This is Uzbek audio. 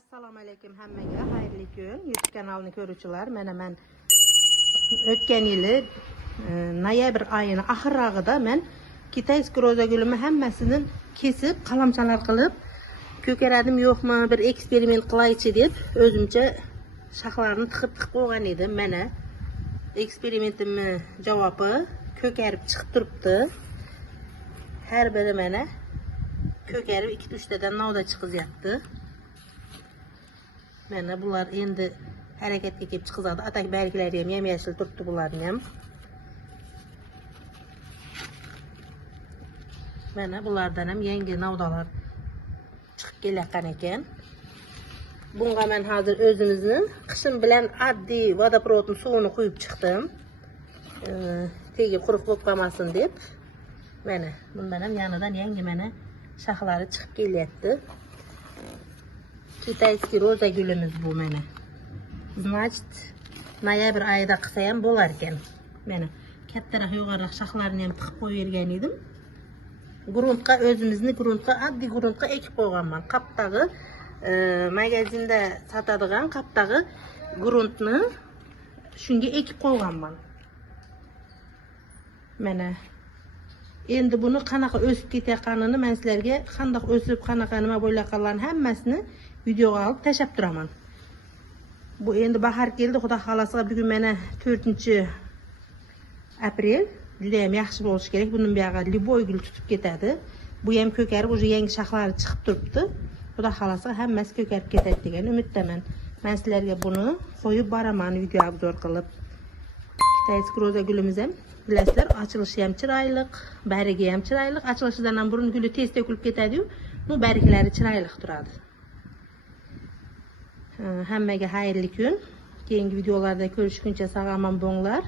Assalamu alaykum hammaga, xayrli kun. YouTube kanalini ko'ruvchilar, mana men o'tgan yili noyabr oyining oxirrog'ida men kitayskiy roza gulini hammasini kesib, qalamchalar qilib, ko'karadim yo'qmi, bir eksperiment qilaychi deb o'zimcha shoxlarini tiqib qo'ygan edim. Mana eksperimentimning javobi ko'karib chiqib turibdi. Har biri mana ko'karib 2-3 tadan novda chiqyapti. Mana bular endi harakatga kelib chiqadi. Atak barglari ham yam-yashil turibdi bularning ham. Mana bulardan ham yangi novdalar chiqib kelayotgan ekan. Bunga men hozir o'zimizning qishim bilan oddiy vodoprovodning suvini quyib chiqdim. Tegi quruq bo'lib qolmasin deb. Mana bundan ham yonidan yangi mana shoxlari chiqib kelyapti. Kitayskiy roza gulimiz bu mana. Значит, noyabr oyida qilsa ham bo'lar ekan. Mana kattaroq yo'g'onroq shoxlarini ham tiqib qo'ygan edim. Gruntga o'zimizni gruntga oddiy gruntga ekib qo'yganman. Qapdagi magazinda sotadigan qapdagi gruntni shunga ekib qo'yganman. Mana endi buni qanaqa o'sib ketayotganini men sizlarga qanday o'sib, qanaqa nima bo'layotganlarini hammasini videoga olib tashab turaman. Bu endi bahar keldi, xudo xolasa bugun mana 4-aprel. Juda ham yaxshi bo'lishi kerak. Bundan buyog'i liboy gul tutib ketadi. Bu ham ko'karib, o'sha yangi shoxlari chiqib turibdi. Xudo xolasa hammasi ko'karib ketadi degan umiddaman. Men sizlarga buni qo'yib boraman video obzor qilib. Kitayskiy roza gulimiz ham bilasizlar, ochilishi ham chiroyli, barigi ham chiroyli. Ochilishidan ham burun guli tez to'kilib ketadi-yu, bu bariklari chiroyli turadi. Hammaga xayrli kun. Keyingi videolarda ko'rishguncha sog' omon bo'linglar.